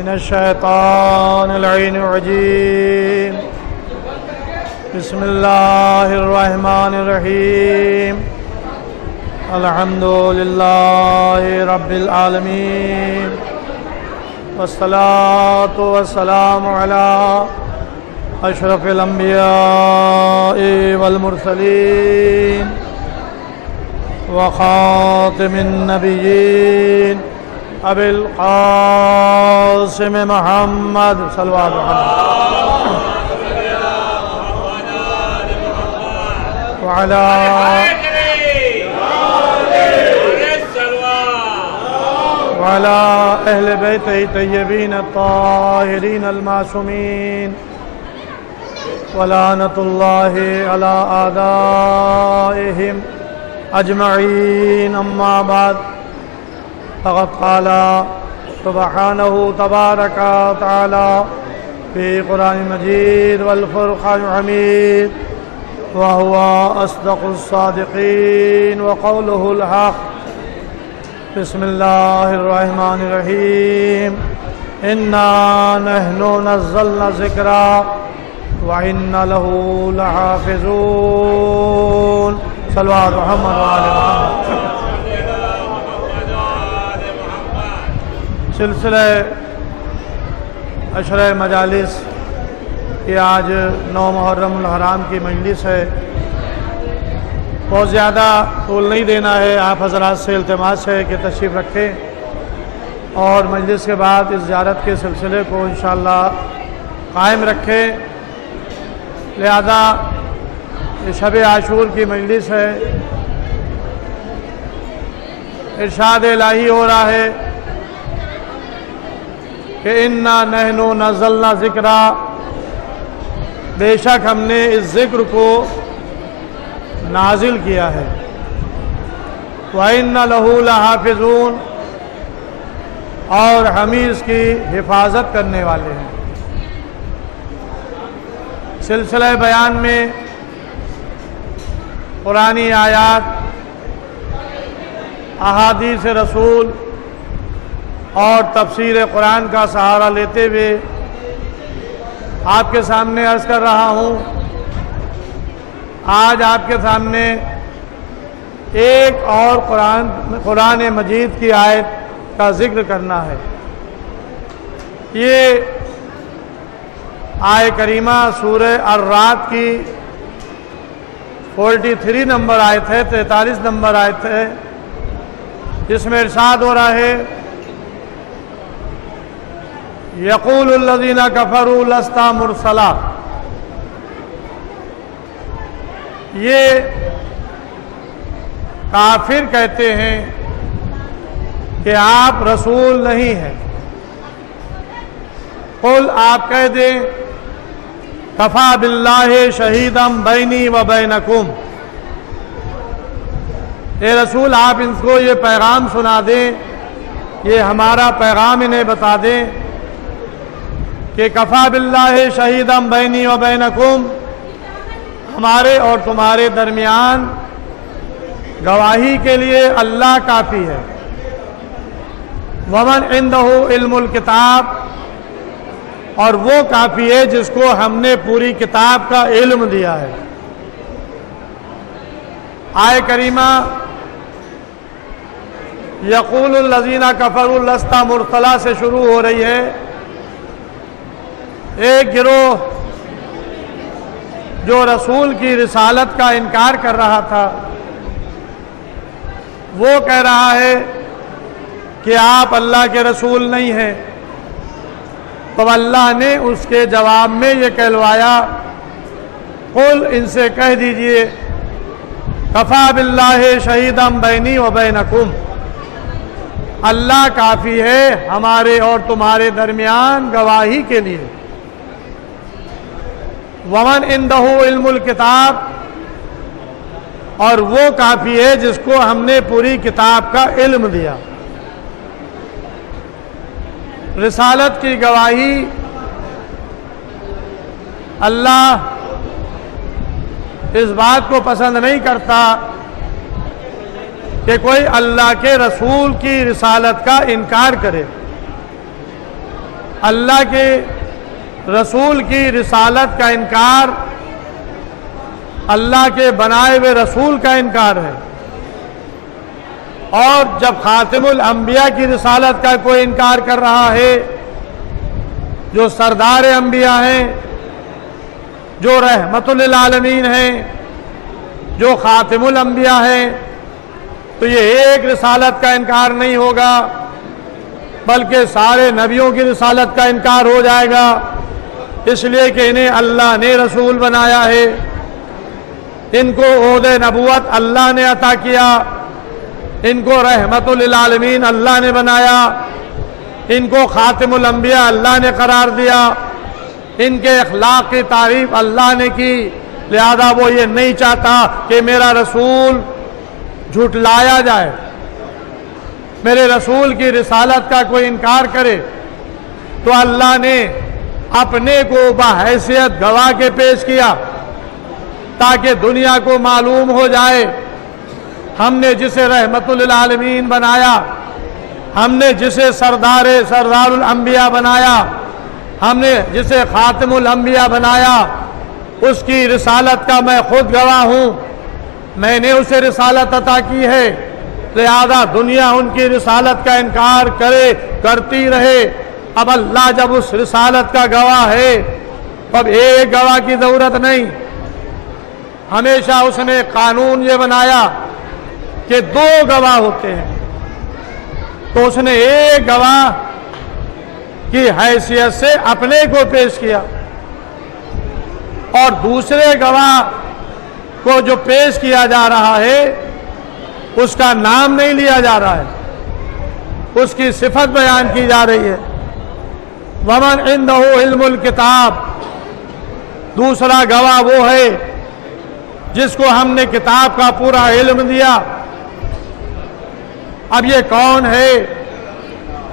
من الشيطان اللعين الرجيم. بسم الله الرحمن الرحيم. الحمد لله رب العالمين، والصلاة والسلام على أشرف الأنبياء والمرسلين وخاتم النبيين أبي القاسم محمد صلوات وعلى أهل بيته الطيبين الطاهرين المعصومين، ولعنة الله على أعدائهم أجمعين. أما بعد، فقد قال سبحانه تبارك وتعالى في قرآن المجيد والفرقان الحميد، وهو أصدق الصادقين وقوله الحق. بسم الله الرحمن الرحيم. إنا نحن نزلنا الذكر وإن له لحافظون. صلوات محمد وآل محمد. سلسلہ عشرہ مجالس کی آج 9 محرم الحرام کی مجلس ہے. بہت زیادہ طول نہیں دینا ہے، آپ حضرات سے التماس ہے کہ تشریف رکھیں اور مجلس کے بعد اس زیارت کے سلسلے کو انشاءاللہ قائم رکھیں. لہذا یہ شب عاشور کی مجلس ہے. ارشاد الہی ہو رہا ہے کہ انا نحن نزلنا ذکر، بے شک ہم نے اس ذکر کو نازل کیا ہے. وَإِنَّ لَهُ لَحَافِظُونَ، اور ہم ہی اس کی حفاظت کرنے والے ہیں. سلسلہ بیان میں قرآنی آیات، احادیث رسول اور تفسیر قرآن کا سہارا لیتے ہوئے آپ کے سامنے عرض کر رہا ہوں. آج آپ کے سامنے ایک اور قرآن مجید کی آیت کا ذکر کرنا ہے. یہ آیت کریمہ سورہ الرعد کی 43 نمبر آیت ہے، 43 نمبر آیت ہے، جس میں ارشاد ہو رہا ہے یقول الذین کفروا لست مرسلا. یہ کافر کہتے ہیں کہ آپ رسول نہیں ہیں. قل، آپ کہہ دیں کفا باللہ شہیدا بینی و بینکم. اے رسول، آپ ان کو یہ پیغام سنا دیں، یہ ہمارا پیغام انہیں بتا دیں کہ کفا باللہ شہیدا بینی و بینکم، ہمارے اور تمہارے درمیان گواہی کے لیے اللہ کافی ہے. ومن عنده علم الکتاب، اور وہ کافی ہے جس کو ہم نے پوری کتاب کا علم دیا ہے. آیت کریمہ یقول الذین کفروا لست مرسلا سے شروع ہو رہی ہے. ایک گروہ جو رسول کی رسالت کا انکار کر رہا تھا، وہ کہہ رہا ہے کہ آپ اللہ کے رسول نہیں ہیں. تو اللہ نے اس کے جواب میں یہ کہلوایا، قل، ان سے کہہ دیجئے کفا باللہ شہیدا بینی و بینکم، اللہ کافی ہے ہمارے اور تمہارے درمیان گواہی کے لیے. ومن عنده علم الکتاب، اور وہ کافی ہے جس کو ہم نے پوری کتاب کا علم دیا. رسالت کی گواہی اللہ اس بات کو پسند نہیں کرتا کہ کوئی اللہ کے رسول کی رسالت کا انکار کرے. اللہ کے رسول کی رسالت کا انکار اللہ کے بنائے ہوئے رسول کا انکار ہے، اور جب خاتم الانبیاء کی رسالت کا کوئی انکار کر رہا ہے، جو سردار انبیاء ہیں، جو رحمت للعالمین ہیں، جو خاتم الانبیاء ہیں، تو یہ ایک رسالت کا انکار نہیں ہوگا بلکہ سارے نبیوں کی رسالت کا انکار ہو جائے گا، اس لیے کہ انہیں اللہ نے رسول بنایا ہے، ان کو عہد نبوت اللہ نے عطا کیا، ان کو رحمت للعالمین اللہ نے بنایا، ان کو خاتم الانبیاء اللہ نے قرار دیا، ان کے اخلاق کی تعریف اللہ نے کی، لہذا وہ یہ نہیں چاہتا کہ میرا رسول جھٹلایا جائے، میرے رسول کی رسالت کا کوئی انکار کرے، تو اللہ نے اپنے کو بحیثیت گواہ کے پیش کیا تاکہ دنیا کو معلوم ہو جائے ہم نے جسے رحمت للعالمین بنایا، ہم نے جسے سردار الانبیاء بنایا، ہم نے جسے خاتم الانبیاء بنایا، اس کی رسالت کا میں خود گواہ ہوں، میں نے اسے رسالت عطا کی ہے، لہذا دنیا ان کی رسالت کا انکار کرتی رہے، اب اللہ جب اس رسالت کا گواہ ہے، اب ایک گواہ کی ضرورت نہیں، ہمیشہ اس نے قانون یہ بنایا کہ دو گواہ ہوتے ہیں، تو اس نے ایک گواہ کی حیثیت سے اپنے کو پیش کیا، اور دوسرے گواہ کو جو پیش کیا جا رہا ہے اس کا نام نہیں لیا جا رہا ہے، اس کی صفت بیان کی جا رہی ہے۔ وَمَنْ عِنْدَهُ عِلْمُ الْكِتَابِ، دوسرا گواہ وہ ہے جس کو ہم نے کتاب کا پورا علم دیا۔ اب یہ کون ہے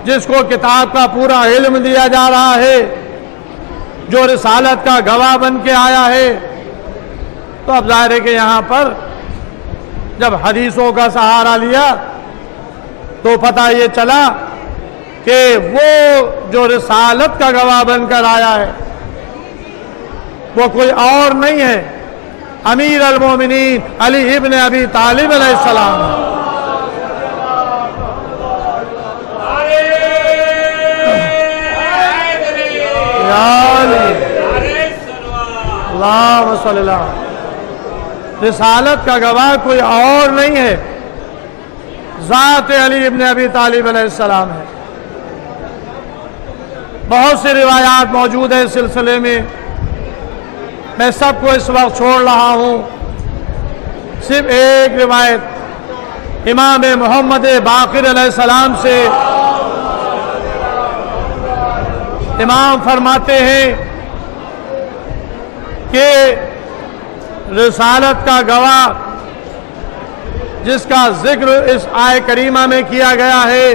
جس کو کتاب کا پورا علم دیا جا رہا ہے، جو رسالت کا گواہ بن کے آیا ہے؟ تو اب ظاہر ہے کہ یہاں پر جب حدیثوں کا سہارا لیا تو پتہ یہ چلا کہ وہ جو رسالت کا گواہ بن کر آیا ہے وہ کوئی اور نہیں ہے، امیر المومنین علی ابن ابی طالب علیہ السلام ہے۔ اللہم صلی اللہ، رسالت کا گواہ کوئی اور نہیں ہے، ذات علی ابن ابی طالب علیہ السلام ہے۔ بہت سی روایات موجود ہیں اس سلسلے میں، میں سب کو اس وقت چھوڑ رہا ہوں، صرف ایک روایت امام محمد باقر علیہ السلام سے امام فرماتے ہیں کہ رسالت کا گواہ جس کا ذکر اس آیہ کریمہ میں کیا گیا ہے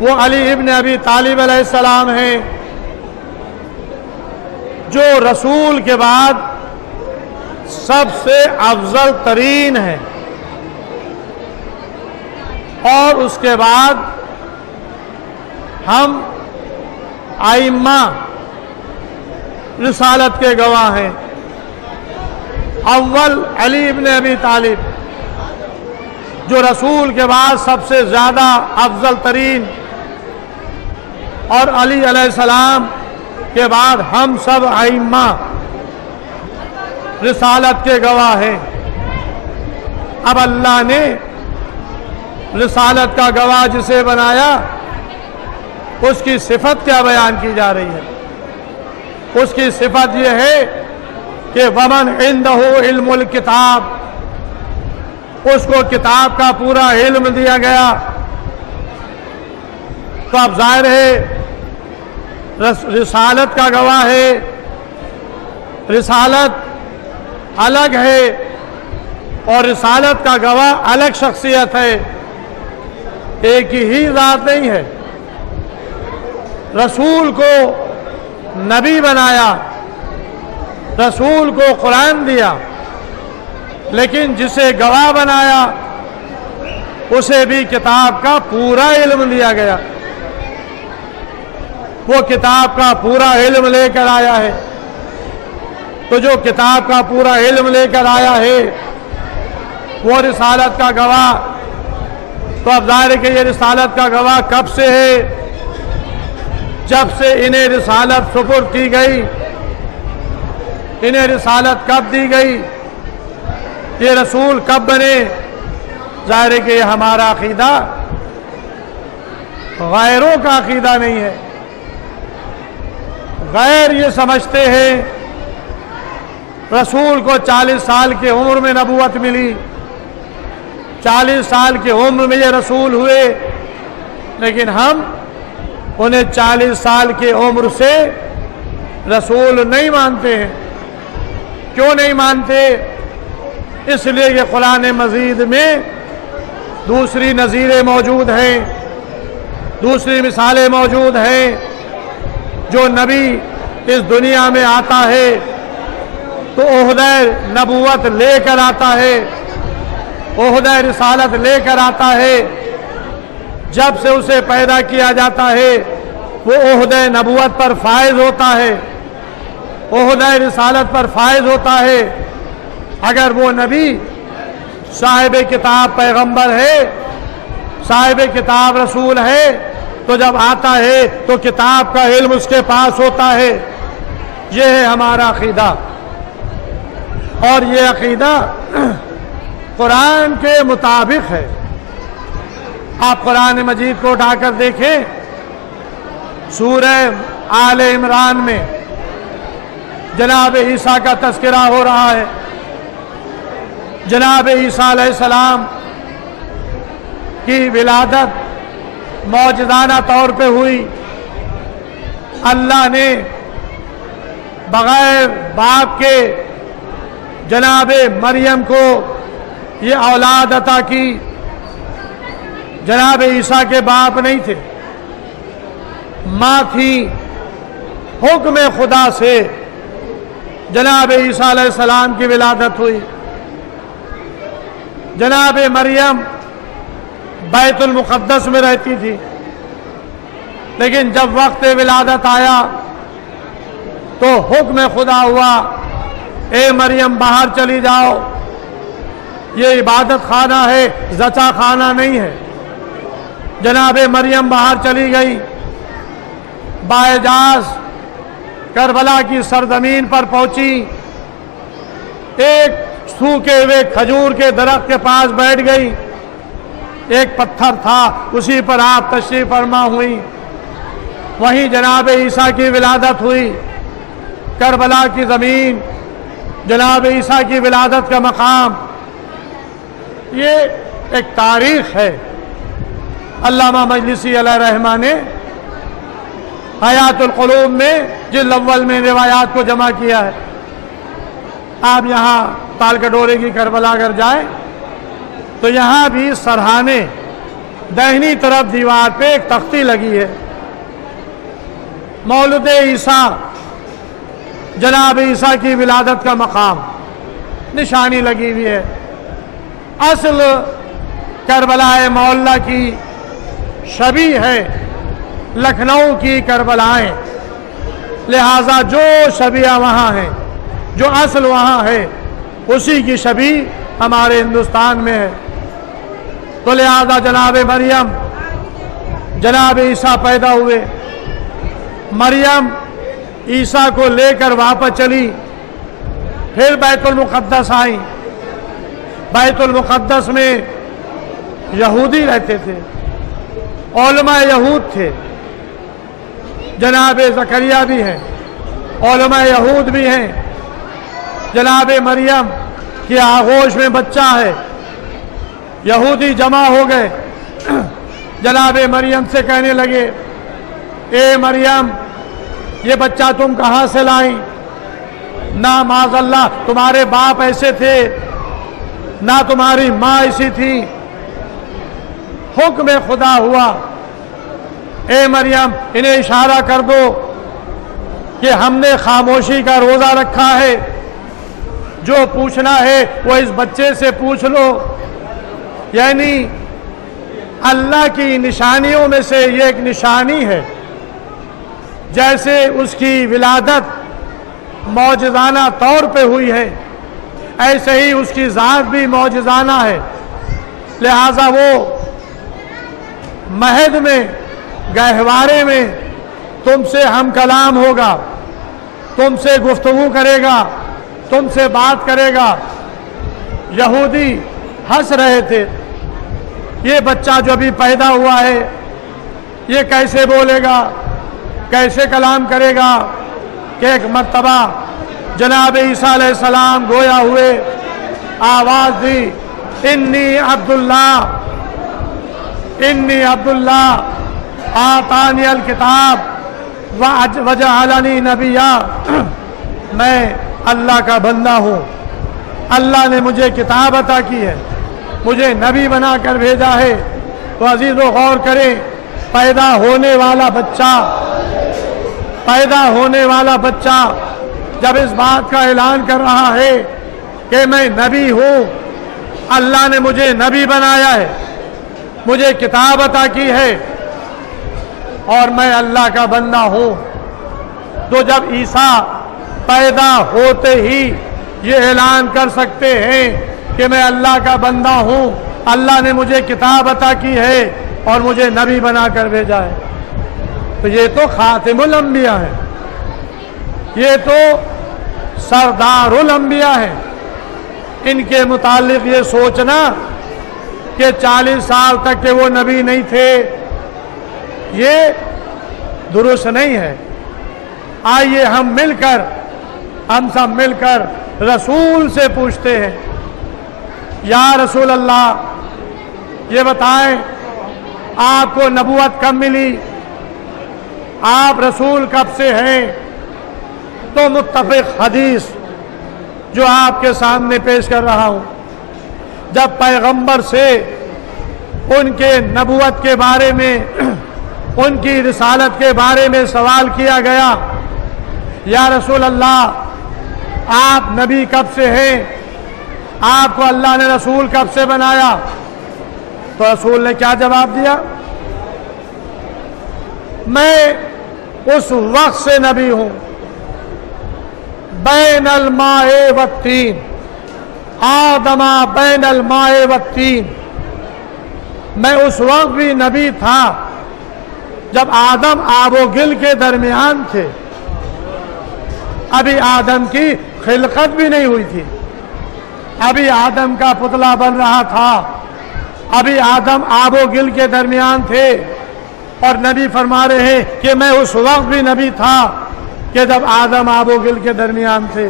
وہ علی ابن ابی طالب علیہ السلام ہیں، جو رسول کے بعد سب سے افضل ترین ہے، اور اس کے بعد ہم ائمہ رسالت کے گواہ ہیں۔ اول علی ابن ابی طالب، جو رسول کے بعد سب سے زیادہ افضل ترین، اور علی علیہ السلام کے بعد ہم سب ائمہ رسالت کے گواہ ہیں۔ اب اللہ نے رسالت کا گواہ جسے بنایا اس کی صفت کیا بیان کی جا رہی ہے؟ اس کی صفت یہ ہے کہ ومن عنده علم الکتاب، اس کو کتاب کا پورا علم دیا گیا۔ تو اب ظاہر ہے رسالت کا گواہ ہے، رسالت الگ ہے اور رسالت کا گواہ الگ شخصیت ہے، ایک ہی ذات نہیں ہے۔ رسول کو نبی بنایا، رسول کو قرآن دیا، لیکن جسے گواہ بنایا اسے بھی کتاب کا پورا علم دیا گیا۔ وہ کتاب کا پورا علم لے کر آیا ہے. تو جو کتاب کا پورا علم لے کر آیا ہے وہ رسالت کا گواہ. تو اب ظاہر ہے کہ یہ رسالت کا گواہ کب سے ہے؟ جب سے انہیں رسالت سپرد کی گئی. انہیں رسالت کب دی گئی؟ یہ رسول کب بنے؟ ظاہر ہے کہ یہ ہمارا عقیدہ غیروں کا عقیدہ نہیں ہے. غیر یہ سمجھتے ہیں رسول کو 40 سال کی عمر میں نبوت ملی، 40 سال کی عمر میں یہ رسول ہوئے، لیکن ہم انہیں 40 سال کی عمر سے رسول نہیں مانتے ہیں. کیوں نہیں مانتے؟ اس لیے کہ قرآن مجید میں دوسری نظیریں موجود ہیں، دوسری مثالیں موجود ہیں. جو نبی اس دنیا میں آتا ہے تو عہدہ نبوت لے کر آتا ہے، عہدہ رسالت لے کر آتا ہے. جب سے اسے پیدا کیا جاتا ہے وہ عہدہ نبوت پر فائز ہوتا ہے، عہدہ رسالت پر فائز ہوتا ہے. اگر وہ نبی صاحب کتاب پیغمبر ہے، صاحب کتاب رسول ہے، تو جب آتا ہے تو کتاب کا علم اس کے پاس ہوتا ہے. یہ ہے ہمارا عقیدہ، اور یہ عقیدہ قرآن کے مطابق ہے. آپ قرآن مجید کو اٹھا کر دیکھیں، سورہ آل عمران میں جناب عیسیٰ کا تذکرہ ہو رہا ہے. جناب عیسیٰ علیہ السلام کی ولادت معجزانہ طور پہ ہوئی. اللہ نے بغیر باپ کے جناب مریم کو یہ اولاد عطا کی. جناب عیسیٰ کے باپ نہیں تھے، ماں تھی. حکم خدا سے جناب عیسیٰ علیہ السلام کی ولادت ہوئی. جناب مریم بیت المقدس میں رہتی تھی، لیکن جب وقت ولادت آیا تو حکم خدا ہوا، اے مریم باہر چلی جاؤ، یہ عبادت خانہ ہے، زچا خانہ نہیں ہے. جناب مریم باہر چلی گئی، باعجاز کربلا کی سرزمین پر پہنچی. ایک سوکھے ہوئے کھجور کے درخت کے پاس بیٹھ گئی. ایک پتھر تھا، اسی پر آپ تشریف فرما ہوئی. وہیں جناب عیسیٰ کی ولادت ہوئی. کربلا کی زمین، جناب عیسیٰ کی ولادت کا مقام، یہ ایک تاریخ ہے. علامہ مجلسی علیہ رحمہ نے حیات القلوب میں جلد اول میں روایات کو جمع کیا ہے. آپ یہاں تال کٹورے کی کربلا اگر جائیں تو یہاں بھی سرہانے دہنی طرف دیوار پہ ایک تختی لگی ہے. مولد عیسیٰ، جناب عیسیٰ کی ولادت کا مقام، نشانی لگی ہوئی ہے. اصل کربلا معلیٰ کی شبیہ ہے لکھنؤ کی کربلائیں، لہٰذا جو شبیہ وہاں ہیں، جو اصل وہاں ہے، اسی کی شبیہ ہمارے ہندوستان میں ہے. تو لہٰذا جناب مریم، جناب عیسیٰ پیدا ہوئے. مریم عیسیٰ کو لے کر واپس چلی، پھر بیت المقدس آئیں. بیت المقدس میں یہودی رہتے تھے، علماء یہود تھے. جناب زکریا بھی ہیں، علماء یہود بھی ہیں. جناب مریم کی آغوش میں بچہ ہے. یہودی جمع ہو گئے، جناب مریم سے کہنے لگے، اے مریم، یہ بچہ تم کہاں سے لائیں؟ نہ معاذ اللہ تمہارے باپ ایسے تھے، نہ تمہاری ماں ایسی تھی. حکم خدا ہوا، اے مریم انہیں اشارہ کر دو کہ ہم نے خاموشی کا روزہ رکھا ہے، جو پوچھنا ہے وہ اس بچے سے پوچھ لو. یعنی اللہ کی نشانیوں میں سے یہ ایک نشانی ہے جیسے اس کی ولادت معجزانہ طور پہ ہوئی ہے، ایسے ہی اس کی ذات بھی معجزانہ ہے، لہٰذا وہ مہد میں گہوارے میں تم سے ہم کلام ہوگا، تم سے گفتگو کرے گا، تم سے بات کرے گا۔ یہودی ہنس رہے تھے، یہ بچہ جو ابھی پیدا ہوا ہے یہ کیسے بولے گا، کیسے کلام کرے گا؟ کہ ایک مرتبہ جناب عیسیٰ علیہ السلام گویا ہوئے، آواز دی، انی عبداللہ آتانی الکتاب وجعلنی نبیا، میں اللہ کا بندہ ہوں، اللہ نے مجھے کتاب عطا کی ہے، مجھے نبی بنا کر بھیجا ہے۔ تو عزیزو غور کریں، پیدا ہونے والا بچہ جب اس بات کا اعلان کر رہا ہے کہ میں نبی ہوں، اللہ نے مجھے نبی بنایا ہے، مجھے کتاب عطا کی ہے اور میں اللہ کا بندہ ہوں، تو جب عیسیٰ پیدا ہوتے ہی یہ اعلان کر سکتے ہیں کہ میں اللہ کا بندہ ہوں، اللہ نے مجھے کتاب عطا کی ہے اور مجھے نبی بنا کر بھیجا ہے، تو یہ تو خاتم الانبیاء ہے، یہ تو سردار الانبیاء ہے۔ ان کے متعلق یہ سوچنا کہ 40 سال تک کہ وہ نبی نہیں تھے، یہ درست نہیں ہے۔ آئیے ہم سب مل کر رسول سے پوچھتے ہیں، یا رسول اللہ یہ بتائیں آپ کو نبوت کب ملی، آپ رسول کب سے ہیں؟ تو متفق حدیث جو آپ کے سامنے پیش کر رہا ہوں، جب پیغمبر سے ان کے نبوت کے بارے میں، ان کی رسالت کے بارے میں سوال کیا گیا، یا رسول اللہ آپ نبی کب سے ہیں، آپ کو اللہ نے رسول کب سے بنایا؟ تو رسول نے کیا جواب دیا؟ میں اس وقت سے نبی ہوں، بین الماء والتین، آدم بین الماء والتین، میں اس وقت بھی نبی تھا جب آدم آب و گل کے درمیان تھے، ابھی آدم کی خلقت بھی نہیں ہوئی تھی، ابھی آدم کا پتلا بن رہا تھا، ابھی آدم آب و گل کے درمیان تھے، اور نبی فرما رہے ہیں کہ میں اس وقت بھی نبی تھا کہ جب آدم آب و گل کے درمیان تھے۔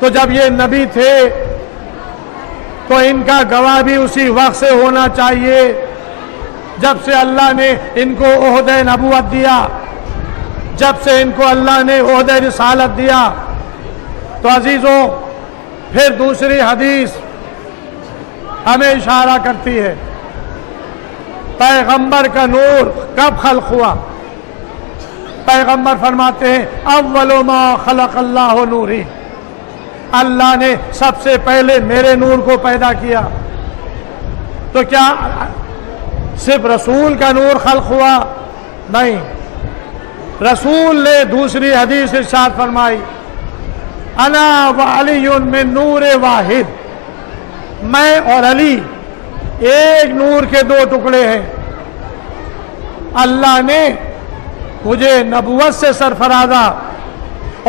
تو جب یہ نبی تھے تو ان کا گواہ بھی اسی وقت سے ہونا چاہیے جب سے اللہ نے ان کو عہدہ نبوت دیا، جب سے ان کو اللہ نے عہدہ رسالت دیا۔ تو عزیزوں، پھر دوسری حدیث ہمیں اشارہ کرتی ہے پیغمبر کا نور کب خلق ہوا۔ پیغمبر فرماتے ہیں اول ما خلق اللہ نوری، اللہ نے سب سے پہلے میرے نور کو پیدا کیا۔ تو کیا صرف رسول کا نور خلق ہوا؟ نہیں، رسول نے دوسری حدیث ارشاد فرمائی انا وعلی من نور واحد، میں اور علی ایک نور کے دو ٹکڑے ہیں۔ اللہ نے مجھے نبوت سے سرفرازہ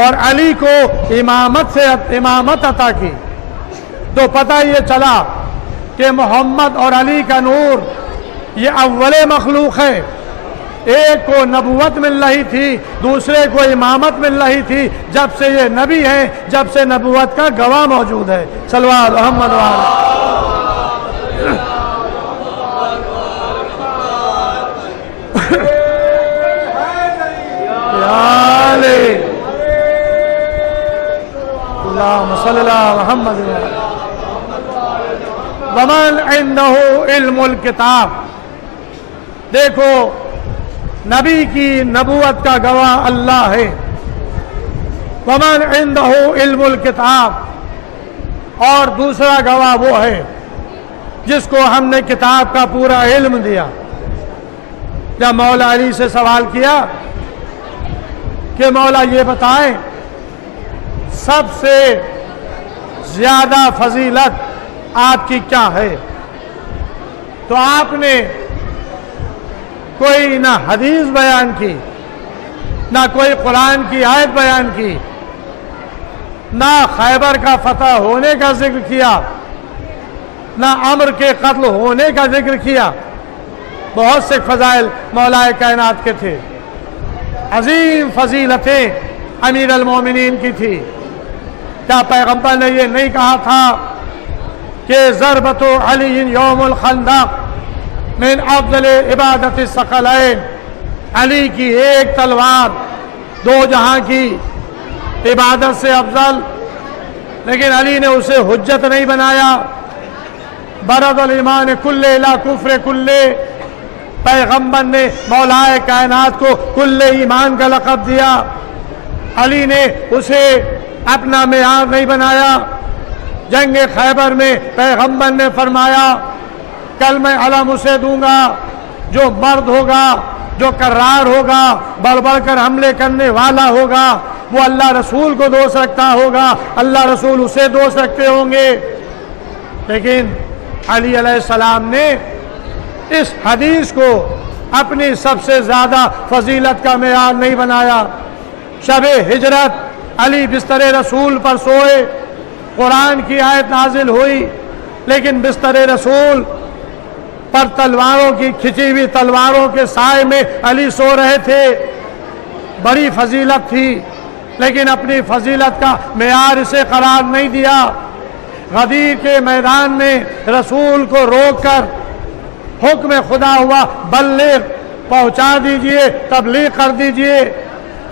اور علی کو امامت عطا کی، تو پتہ یہ چلا کہ محمد اور علی کا نور یہ اول مخلوق ہے۔ ایک کو نبوت مل رہی تھی، دوسرے کو امامت مل رہی تھی، جب سے یہ نبی ہیں، جب سے نبوت کا گواہ موجود ہے۔ صلوات محمد اللہم صلی اللہ محمد ومن عنده علم الکتاب۔ دیکھو، نبی کی نبوت کا گواہ اللہ ہے۔ ومن عنده علم الکتاب، اور دوسرا گواہ وہ ہے جس کو ہم نے کتاب کا پورا علم دیا۔ جب مولا علی سے سوال کیا کہ مولا یہ بتائیں سب سے زیادہ فضیلت آپ کی کیا ہے؟ تو آپ نے کوئی نہ حدیث بیان کی، نہ کوئی قرآن کی آیت بیان کی، نہ خیبر کا فتح ہونے کا ذکر کیا، نہ عمر کے قتل ہونے کا ذکر کیا۔ بہت سے فضائل مولا کائنات کے تھے، عظیم فضیلتیں امیر المومنین کی تھی۔ کیا پیغمبر نے یہ نہیں کہا تھا کہ ضربۃ علی یوم الخندق من افضل عبادت الثقلین، علی کی ایک تلوار دو جہاں کی عبادت سے افضل، لیکن علی نے اسے حجت نہیں بنایا۔ برد الایمان کل الی کفر کل، پیغمبر نے مولا کائنات کو کل ایمان کا لقب دیا، علی نے اسے اپنا معیار نہیں بنایا۔ جنگ خیبر میں پیغمبر نے فرمایا کل میں علم اسے دوں گا جو مرد ہوگا، جو کرار ہوگا، بڑھ بڑھ کر حملے کرنے والا ہوگا، وہ اللہ رسول کو دوست رکھتا ہوگا، اللہ رسول اسے دوست رکھتے ہوں گے۔ لیکن علی علیہ السلام نے اس حدیث کو اپنی سب سے زیادہ فضیلت کا معیار نہیں بنایا۔ شب ہجرت علی بستر رسول پر سوئے، قرآن کی آیت نازل ہوئی، لیکن بستر رسول پر تلواروں کی کھچی ہوئی تلواروں کے سائے میں علی سو رہے تھے۔ بڑی فضیلت تھی، لیکن اپنی فضیلت کا معیار اسے قرار نہیں دیا۔ غدیر کے میدان میں رسول کو روک کر حکم خدا ہوا بلغ، پہنچا دیجئے، تبلیغ کر دیجئے،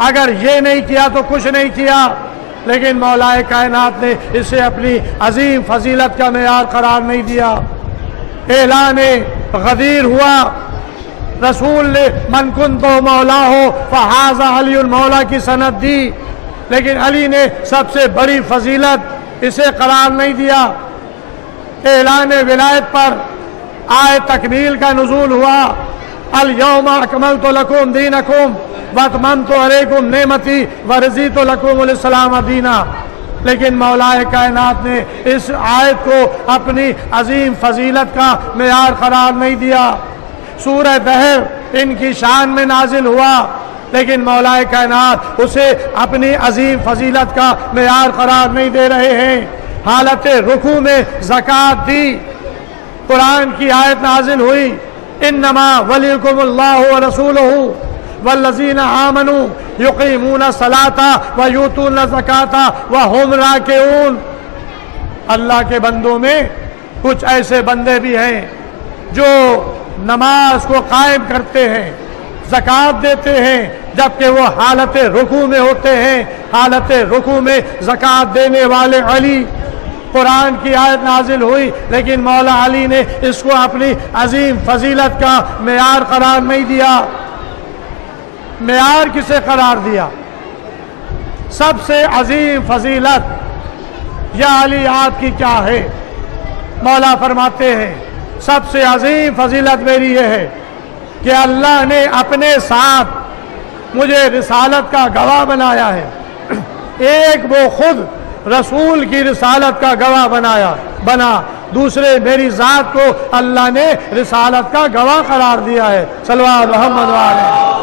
اگر یہ نہیں کیا تو کچھ نہیں کیا۔ لیکن مولا کائنات نے اسے اپنی عظیم فضیلت کا معیار قرار نہیں دیا۔ اعلان غدیر ہوا، رسول نے من کنتو مولا ہو فہذا علی المولا کی سند دی، لیکن علی نے سب سے بڑی فضیلت اسے قرار نہیں دیا۔ اعلان ولایت پر آئے تکمیل کا نزول ہوا، الیوم اکملت لکم دینکم واتممت علیکم نعمتی ورضیت لکم الاسلام دینا، لیکن مولا کائنات نے اس آیت کو اپنی عظیم فضیلت کا معیار قرار نہیں دیا۔ سورہ دہر ان کی شان میں نازل ہوا، لیکن مولا کائنات اسے اپنی عظیم فضیلت کا معیار قرار نہیں دے رہے ہیں۔ حالت رکوع میں زکوٰۃ دی، قرآن کی آیت نازل ہوئی، انما ولیکم اللہ ورسولہ والذین آمنوا یقیمون الصلاۃ ویؤتون الزکاۃ وہم راکعون۔ اللہ کے بندوں میں کچھ ایسے بندے بھی ہیں جو نماز کو قائم کرتے ہیں، زکوٰۃ دیتے ہیں، جبکہ وہ حالت رکوع میں ہوتے ہیں۔ حالت رکوع میں زکوٰۃ دینے والے علی، قرآن کی آیت نازل ہوئی، لیکن مولا علی نے اس کو اپنی عظیم فضیلت کا معیار قرار نہیں دیا۔ معیار کسے قرار دیا؟ سب سے عظیم فضیلت یا علی آپ کی کیا ہے؟ مولا فرماتے ہیں سب سے عظیم فضیلت میری یہ ہے کہ اللہ نے اپنے ساتھ مجھے رسالت کا گواہ بنایا ہے۔ ایک وہ خود رسول کی رسالت کا گواہ بنا، دوسرے میری ذات کو اللہ نے رسالت کا گواہ قرار دیا ہے۔ صلوات محمد علیہ۔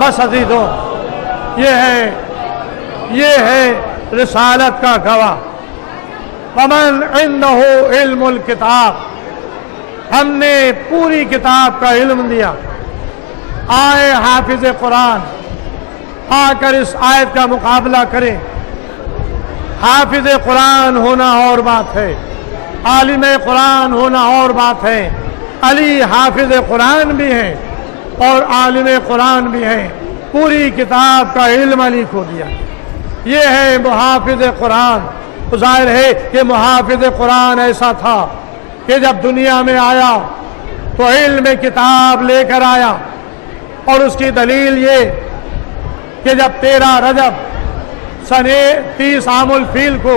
بس عزیزوں، یہ ہے رسالت کا گواہ۔ ومن عنده علم الکتاب، ہم نے پوری کتاب کا علم دیا۔ آئے حافظ قرآن آ کر اس آیت کا مقابلہ کریں۔ حافظ قرآن ہونا اور بات ہے، عالم قرآن ہونا اور بات ہے۔ علی حافظ قرآن بھی ہیں اور عالم قرآن بھی ہیں، پوری کتاب کا علم علی کو دیا۔ یہ ہے محافظ قرآن۔ ظاہر ہے کہ محافظ قرآن ایسا تھا کہ جب دنیا میں آیا تو علم کتاب لے کر آیا، اور اس کی دلیل یہ کہ جب 13 رجب سن 30 عام الفیل کو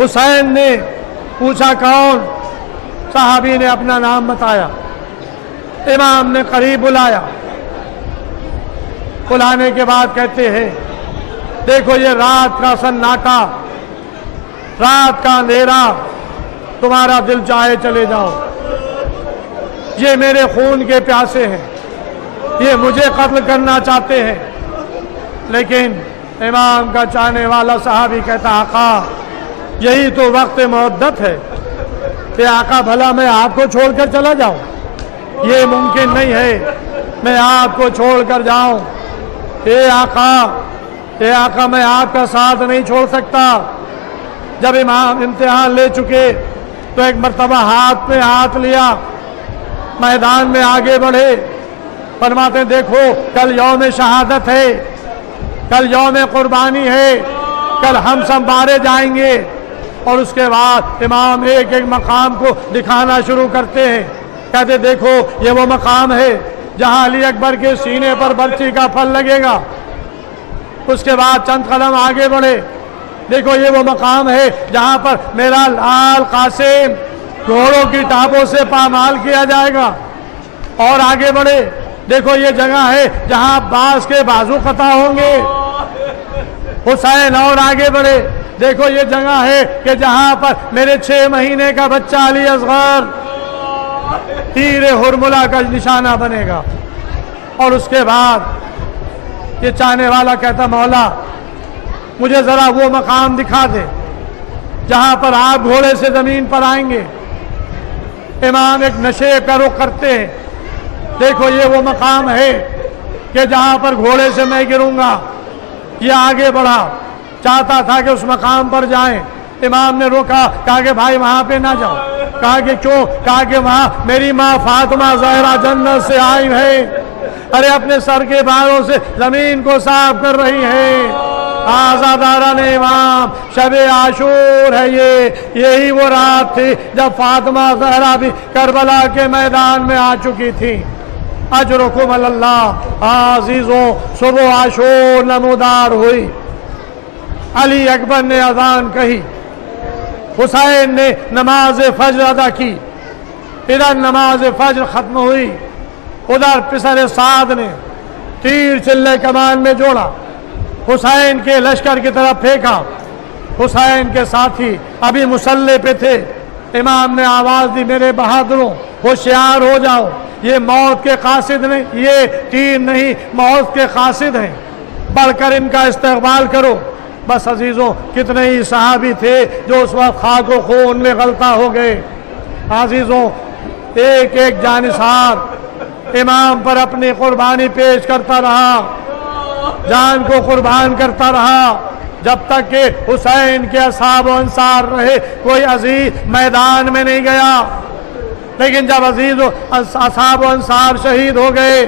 حسین نے پوچھا کون؟ صحابی نے اپنا نام بتایا۔ امام نے قریب بلایا، بلانے کے بعد کہتے ہیں دیکھو یہ رات کا سناٹا، رات کا اندھیرا، تمہارا دل چاہے چلے جاؤ، یہ میرے خون کے پیاسے ہیں، یہ مجھے قتل کرنا چاہتے ہیں۔ لیکن امام کا چاہنے والا صحابی کہتا آقا یہی تو وقت مودت ہے کہ آقا بھلا میں آپ کو چھوڑ کر چلا جاؤں؟ یہ ممکن نہیں ہے میں آپ کو چھوڑ کر جاؤں۔ اے آقا میں آپ کا ساتھ نہیں چھوڑ سکتا۔ جب امام امتحان لے چکے تو ایک مرتبہ ہاتھ میں ہاتھ لیا، میدان میں آگے بڑھے، فرماتے ہیں دیکھو کل یوم شہادت ہے، کل یوم قربانی ہے، کل ہم سب مارے جائیں گے۔ اور اس کے بعد امام ایک ایک مقام کو دکھانا شروع کرتے ہیں، کہتے دیکھو یہ وہ مقام ہے جہاں علی اکبر کے سینے پر برچی کا پھل لگے گا۔ اس کے بعد چند قدم آگے بڑھے، دیکھو یہ وہ مقام ہے جہاں پر میرا لال قاسم گھوڑوں کی ٹاپوں سے پامال کیا جائے گا۔ اور آگے بڑھے، دیکھو یہ جگہ ہے جہاں عباس کے بازو قطع ہوں گے۔ حسین اور آگے بڑھے، دیکھو یہ جگہ ہے کہ جہاں پر میرے 6 مہینے کا بچہ علی اصغر تیر حرملہ کا نشانہ بنے گا۔ اور اس کے بعد یہ چاہنے والا کہتا مولا مجھے ذرا وہ مقام دکھا دے جہاں پر آپ گھوڑے سے زمین پر آئیں گے۔ امام ایک نشے کا رخ کرتے ہیں، دیکھو یہ وہ مقام ہے کہ جہاں پر گھوڑے سے میں گروں گا۔ یہ آگے بڑھا، چاہتا تھا کہ اس مقام پر جائیں۔ امام نے روکا، کہا کہ بھائی وہاں پہ نہ جاؤ۔ کہا کہ کیوں؟ کہا کہ وہاں میری ماں فاطمہ زہرا جنت سے آئی ہے، ارے اپنے سر کے بالوں سے زمین کو صاف کر رہی ہے۔ آزاداران امام، شب عاشور ہے یہی وہ رات تھی جب فاطمہ زہرا بھی کربلا کے میدان میں آ چکی تھی۔ اجرکم اللہ عزیزوں، صبح عاشور نمودار ہوئی، علی اکبر نے اذان کہی، حسین نے نماز فجر ادا کی، ادھر نماز فجر ختم ہوئی، ادھر پسر سعد نے تیر چلے کمان میں جوڑا، حسین کے لشکر کی طرف پھینکا۔ حسین کے ساتھی ابھی مسلح پہ تھے، امام نے آواز دی میرے بہادروں ہوشیار ہو جاؤ، یہ موت کے قاصد نہیں، یہ تیر نہیں موت کے قاصد ہیں، بڑھ کر ان کا استقبال کرو۔ بس عزیزوں کتنے ہی صحابی تھے جو اس وقت خاک و خون میں غلطہ ہو گئے۔ عزیزوں ایک ایک جانثار امام پر اپنی قربانی پیش کرتا رہا، جان کو قربان کرتا رہا، جب تک کہ حسین کے اصحاب و انصار رہے، کوئی عزیز میدان میں نہیں گیا۔ لیکن جب عزیز و اصحاب و انصار شہید ہو گئے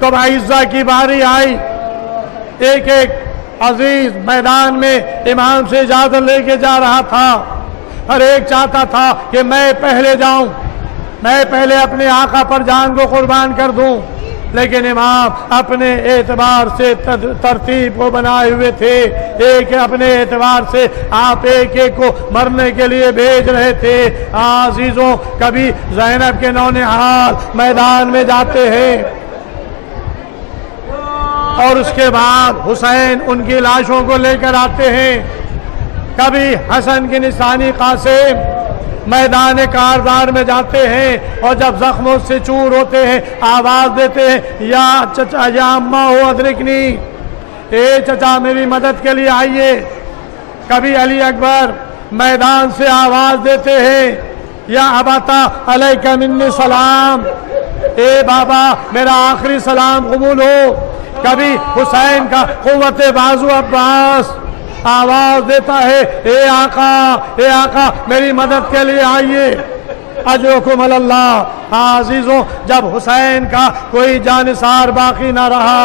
تو عزہ کی باری آئی، ایک ایک عزیز میدان میں امام سے اجازت لے کے جا رہا تھا، ہر ایک چاہتا تھا کہ میں پہلے جاؤں، میں پہلے اپنے آقا پر جان کو قربان کر دوں۔ لیکن امام اپنے اعتبار سے ترتیب کو بنائے ہوئے تھے، ایک اپنے اعتبار سے آپ ایک ایک کو مرنے کے لیے بھیج رہے تھے۔ عزیزوں کبھی زینب کے نونہال میدان میں جاتے ہیں اور اس کے بعد حسین ان کی لاشوں کو لے کر آتے ہیں، کبھی حسن کی نشانی قاسم میدان کارزار میں جاتے ہیں اور جب زخموں سے چور ہوتے ہیں آواز دیتے ہیں یا چچا یا اماں ہو ادرکنی، اے چچا میری مدد کے لیے آئیے۔ کبھی علی اکبر میدان سے آواز دیتے ہیں یا اباتا علیک منی سلام، اے بابا میرا آخری سلام قبول ہو۔ کبھی حسین کا قوت بازو عباس آواز دیتا ہے اے آقا میری مدد کے لیے آئیے، اجرکم اللہ۔ عزیزوں جب حسین کا کوئی جانثار باقی نہ رہا،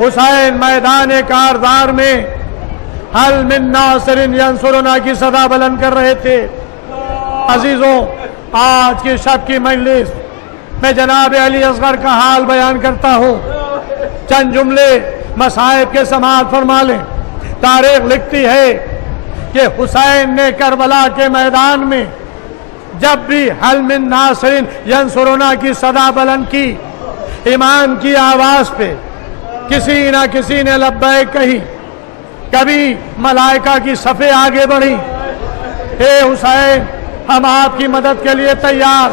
حسین میدان کارزار میں حل من ناصر ینصرنا کی صدا بلند کر رہے تھے۔ عزیزوں آج کی شب کی مجلس میں جناب علی اصغر کا حال بیان کرتا ہوں، چند جملے مصائب کے سماعت فرما لیں۔ تاریخ لکھتی ہے کہ حسین نے کربلا کے میدان میں جب بھی حل من ناصرین ینصرنا کی صدا بلند کی، ایمان کی آواز پہ کسی نہ کسی نے لبیک کہی، کبھی ملائکہ کی صفیں آگے بڑھی، اے حسین ہم آپ کی مدد کے لیے تیار،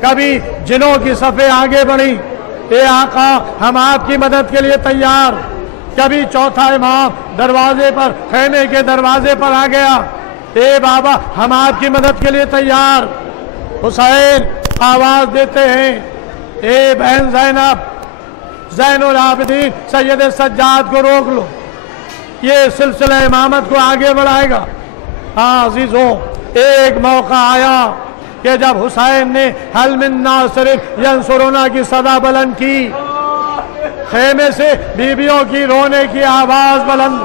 کبھی جنوں کی صفیں آگے بڑھی، اے آقا ہم آپ کی مدد کے لیے تیار، کبھی چوتھا امام دروازے پر، خیمے کے دروازے پر آ گیا، اے بابا ہم آپ کی مدد کے لیے تیار۔ حسین آواز دیتے ہیں، اے بہن زینب، زین العابدین سید سجاد کو روک لو، یہ سلسلہ امامت کو آگے بڑھائے گا۔ ہاں عزیزوں، ایک موقع آیا کہ جب حسین نے حل من ناصر ینصرنا کی صدا بلند کی، خیمے سے بیویوں کی رونے کی آواز بلند،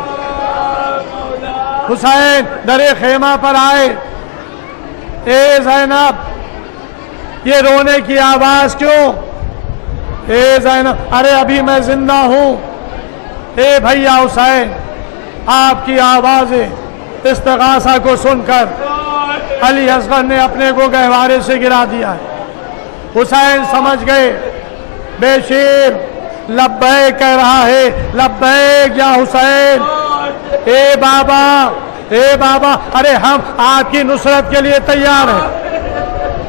حسین در خیمہ پر آئے، اے زینب یہ رونے کی آواز کیوں؟ اے زینب، ارے ابھی میں زندہ ہوں۔ اے بھیا حسین، آپ کی آوازیں استغاثہ کو سن کر علی اصغر نے اپنے کو گہوارے سے گرا دیا ہے۔ حسین سمجھ گئے، بے شیر لبیک کہہ رہا ہے، لبیک یا حسین، اے بابا، اے بابا، ارے ہم آپ کی نصرت کے لیے تیار ہیں،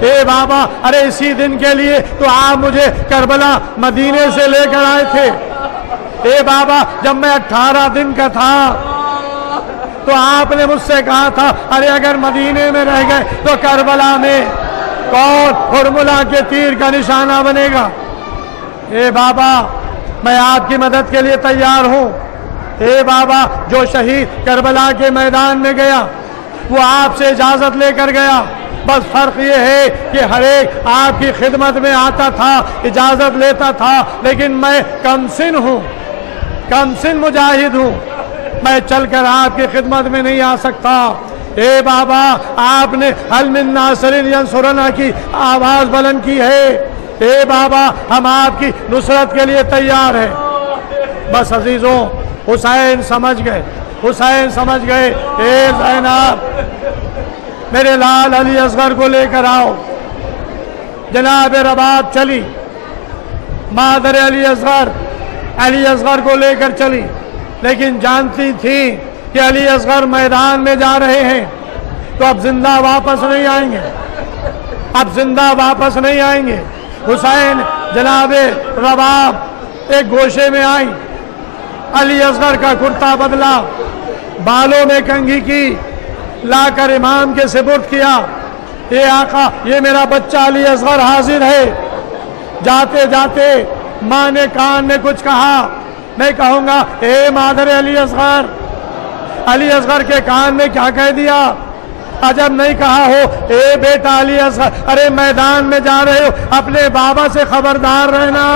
اے بابا، ارے اسی دن کے لیے تو آپ مجھے کربلا مدینے سے لے کر آئے تھے، اے بابا جب میں 18 دن کا تھا تو آپ نے مجھ سے کہا تھا ارے اگر مدینے میں رہ گئے تو کربلا میں کون ہرملا کے تیر کا نشانہ بنے گا؟ اے بابا میں آپ کی مدد کے لیے تیار ہوں، اے بابا جو شہید کربلا کے میدان میں گیا وہ آپ سے اجازت لے کر گیا، بس فرق یہ ہے کہ ہر ایک آپ کی خدمت میں آتا تھا، اجازت لیتا تھا، لیکن میں کم سن ہوں، کم سن مجاہد ہوں، میں چل کر آپ کی خدمت میں نہیں آ سکتا۔ اے بابا آپ نے حل من ناصرین ینصرنا کی آواز بلند کی ہے، اے بابا ہم آپ کی نصرت کے لیے تیار ہیں۔ بس عزیزوں حسین سمجھ گئے، حسین سمجھ گئے، اے زینب میرے لال علی اصغر کو لے کر آؤ۔ جناب رباب چلی، مادر علی اصغر کو لے کر چلی، لیکن جانتی تھی کہ علی اصغر میدان میں جا رہے ہیں تو اب زندہ واپس نہیں آئیں گے، اب زندہ واپس نہیں آئیں گے۔ حسین جناب رباب ایک گوشے میں آئی، علی اصغر کا کرتا بدلا، بالوں میں کنگھی کی، لا کر امام کے سپرد کیا، اے آقا یہ میرا بچہ علی اصغر حاضر ہے۔ جاتے جاتے ماں نے کان میں کچھ کہا، میں کہوں گا اے مادر علی اصغر کے کان میں کیا کہہ دیا؟ عجب نہیں کہا ہو اے بیٹا علی اصغر، ارے میدان میں جا رہے ہو، اپنے بابا سے خبردار رہنا،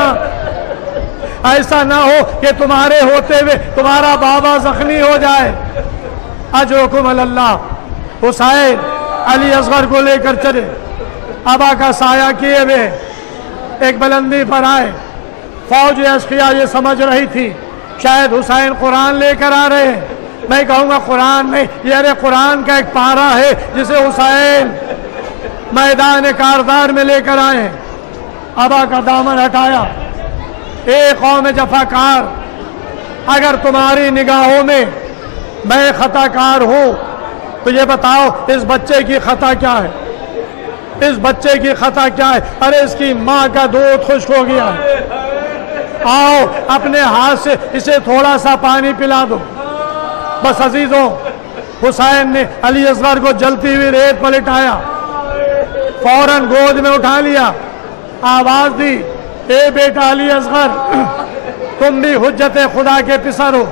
ایسا نہ ہو کہ تمہارے ہوتے ہوئے تمہارا بابا زخمی ہو جائے۔ اجرکم اللہ۔ حسین علی اصغر کو لے کر چلے، ابا کا سایہ کیے ہوئے ایک بلندی پر آئے۔ فوج اشقیاء یہ سمجھ رہی تھی شاید حسین قرآن لے کر آ رہے ہیں، میں کہوں گا قرآن نہیں، یہ ارے قرآن کا ایک پارہ ہے جسے حسین میدان کاردار میں لے کر آئے ہیں۔ ابا کا دامن ہٹایا، اے قوم جفاکار، اگر تمہاری نگاہوں میں میں خطا کار ہوں تو یہ بتاؤ اس بچے کی خطا کیا ہے؟ اس بچے کی خطا کیا ہے؟ ارے اس کی ماں کا دودھ خشک ہو گیا ہے، آؤ اپنے ہاتھ سے اسے تھوڑا سا پانی پلا دو۔ بس عزیزوں حسین نے علی اصغر کو جلتی ہوئی ریت پر لٹایا، فوراً گود میں اٹھا لیا، آواز دی، اے بیٹا علی اصغر تم بھی حجت خدا کے پسر ہو،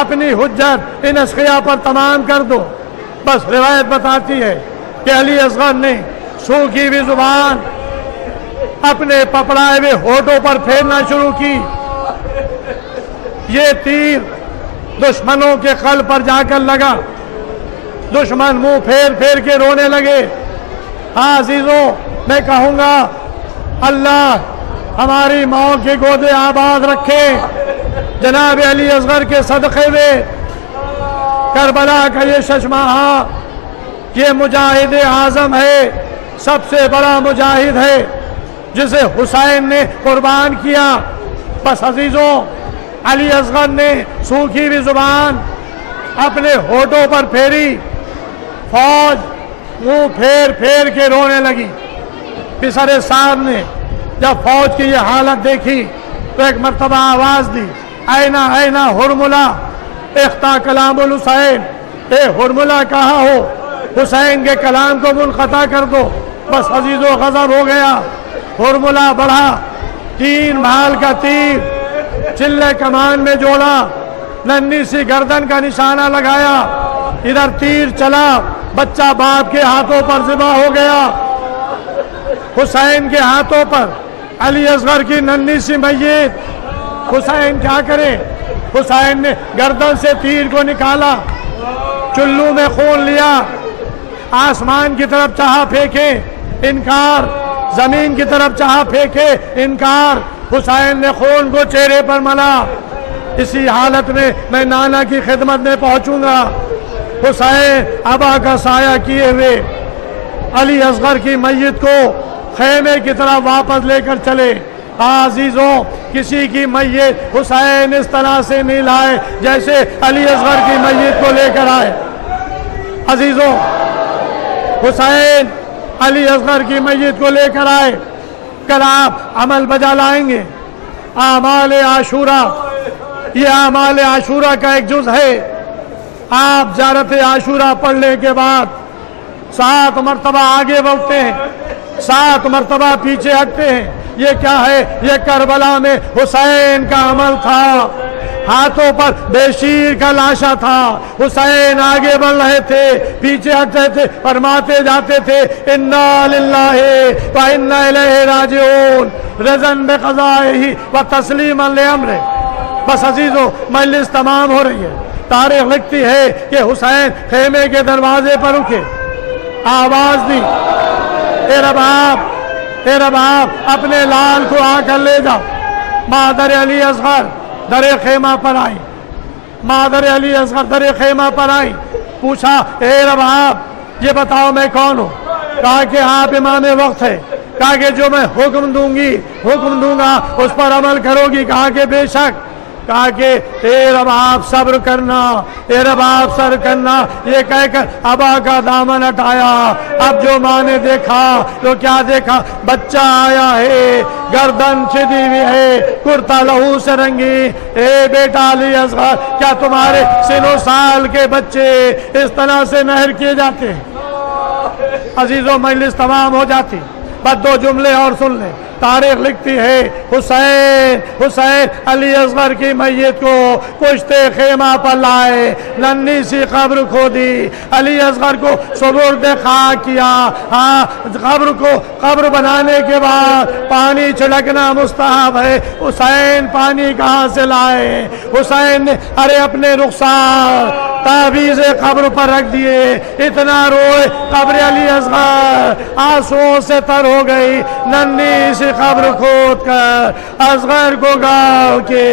اپنی حجت ان اشقیاء پر تمام کر دو۔ بس روایت بتاتی ہے کہ علی اصغر نے سوکھی ہوئی زبان اپنے پپڑائے ہوئے ہونٹوں پر پھیرنا شروع کی، یہ تیر دشمنوں کے قلب پر جا کر لگا، دشمن منہ پھیر پھیر کے رونے لگے۔ ہاں عزیزوں میں کہوں گا اللہ ہماری ماں کے گودے آباد رکھے، جناب علی اصغر کے صدقے میں کربلا کا یہ ششماہا، یہ مجاہد اعظم ہے، سب سے بڑا مجاہد ہے جسے حسین نے قربان کیا۔ بس عزیزوں، علی اصغر نے سوکھی ہوئی زبان اپنے ہونٹوں پر پھیری، فوج منہ پھیر پھیر کے رونے لگی۔ پسر صاحب نے جب فوج کی یہ حالت دیکھی تو ایک مرتبہ آواز دی، اینا اینا ہرملہ اختہ کلام الحسین، اے ہرملہ کہاں ہو، حسین کے کلام کو منقطع کر دو۔ بس عزیزو غضب ہو گیا، ہرملہ بڑھا، 3 بھال کا تیر چلے کمان میں جوڑا، ننھی سی گردن کا نشانہ لگایا، ادھر تیر چلا، بچہ باپ کے ہاتھوں پر ذبح ہو گیا۔ حسین کے ہاتھوں پر علی اصغر کی ننھی سی میت۔ حسین کیا کرے؟ حسین نے گردن سے تیر کو نکالا، چلو میں خون لیا، آسمان کی طرف چاہا پھینکے، انکار، زمین کی طرف چاہا پھینکے، انکار۔ حسین نے خون کو چہرے پر ملا۔ اسی حالت میں نانا کی خدمت میں پہنچوں گا۔ حسین ابا کا سایہ کیے ہوئے علی اصغر کی میت کو خیمے کی طرف واپس لے کر چلے۔ عزیزوں، کسی کی میت حسین اس طرح سے نہیں لائے جیسے علی اصغر کی میت کو لے کر آئے۔ عزیزوں، حسین علی اصغر کی میت کو لے کر آئے۔ کل آپ عمل بجا لائیں گے، اعمال عاشورہ۔ یہ اعمال عاشورہ کا ایک جز ہے۔ آپ زیارت عاشورہ پڑھنے کے بعد 7 مرتبہ آگے بڑھتے ہیں، 7 مرتبہ پیچھے ہٹتے ہیں۔ یہ کیا ہے؟ یہ کربلا میں حسین کا عمل تھا۔ ہاتھوں پر بے شیر کا لاشا تھا، حسین آگے بڑھ رہے تھے، پیچھے ہٹ رہے تھے، فرماتے جاتے تھے انا للہ و انا الیہ راجعون رضاً بقضائہ و تسلیما لامرہ۔ بس عزیزو، مجلس تمام ہو رہی ہے۔ تاریخ لکھتی ہے کہ حسین خیمے کے دروازے پر رکے، آواز دی، تیرا باپ اپنے لال کو آ کر لے جاؤ۔ مادر علی اصغر در خیمہ پر آئی، مادر علی اصغر در خیمہ پر آئی، پوچھا اے رب آپ یہ بتاؤ میں کون ہوں؟ کہا کہ آپ امام وقت ہے۔ کہا کہ جو میں حکم دوں گا اس پر عمل کرو گی؟ کہا کہ بے شک۔ کہا کہ اے رب آپ صبر کرنا، اے رب آپ صبر کرنا۔ یہ کہہ کر ابا کا دامن ہٹایا۔ اب جو ماں نے دیکھا تو کیا دیکھا؟ بچہ آیا ہے، گردن چھدی ہوئی ہے، کرتا لہو سے رنگی۔ اے بیٹا علی اصغر، کیا تمہارے 3 سال کے بچے اس طرح سے نہر کیے جاتے ہیں؟ عزیزوں، مجلس تمام ہو جاتی، بس 2 جملے اور سن لیں۔ تاریخ لکھتی ہے حسین علی اصغر کی میت کو پشتے خیمہ پر لائے، ننھی سی قبر کھودی، علی اصغر کو سپرد خاک کیا۔ قبر بنانے کے بعد پانی چھڑکنا مستحب ہے۔ حسین پانی کہاں سے لائے؟ حسین نے اپنے رخسار تعویذ قبر پر رکھ دیے، اتنا روئے قبر علی اصغر آنسوؤں سے تر ہو گئی۔ ننھی سی قبر کھود کر اصغر کو گاؤ کے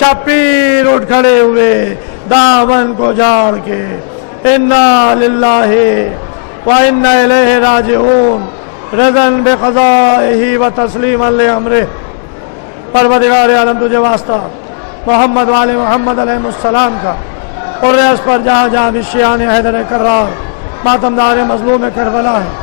شبیر اٹھ کھڑے ہوئے، دامن کو جھاڑ کے انا للہ و انا الیہ راجعون رضاً بقضائہ و تسلیما لامرہ۔ پروردگار عالم تجھے واسطہ محمد والے محمد علیہ السلام کا، اور اس پر جہاں جہاں بھی شیعان حیدر کرار ماتمدار مظلوم کربلا ہے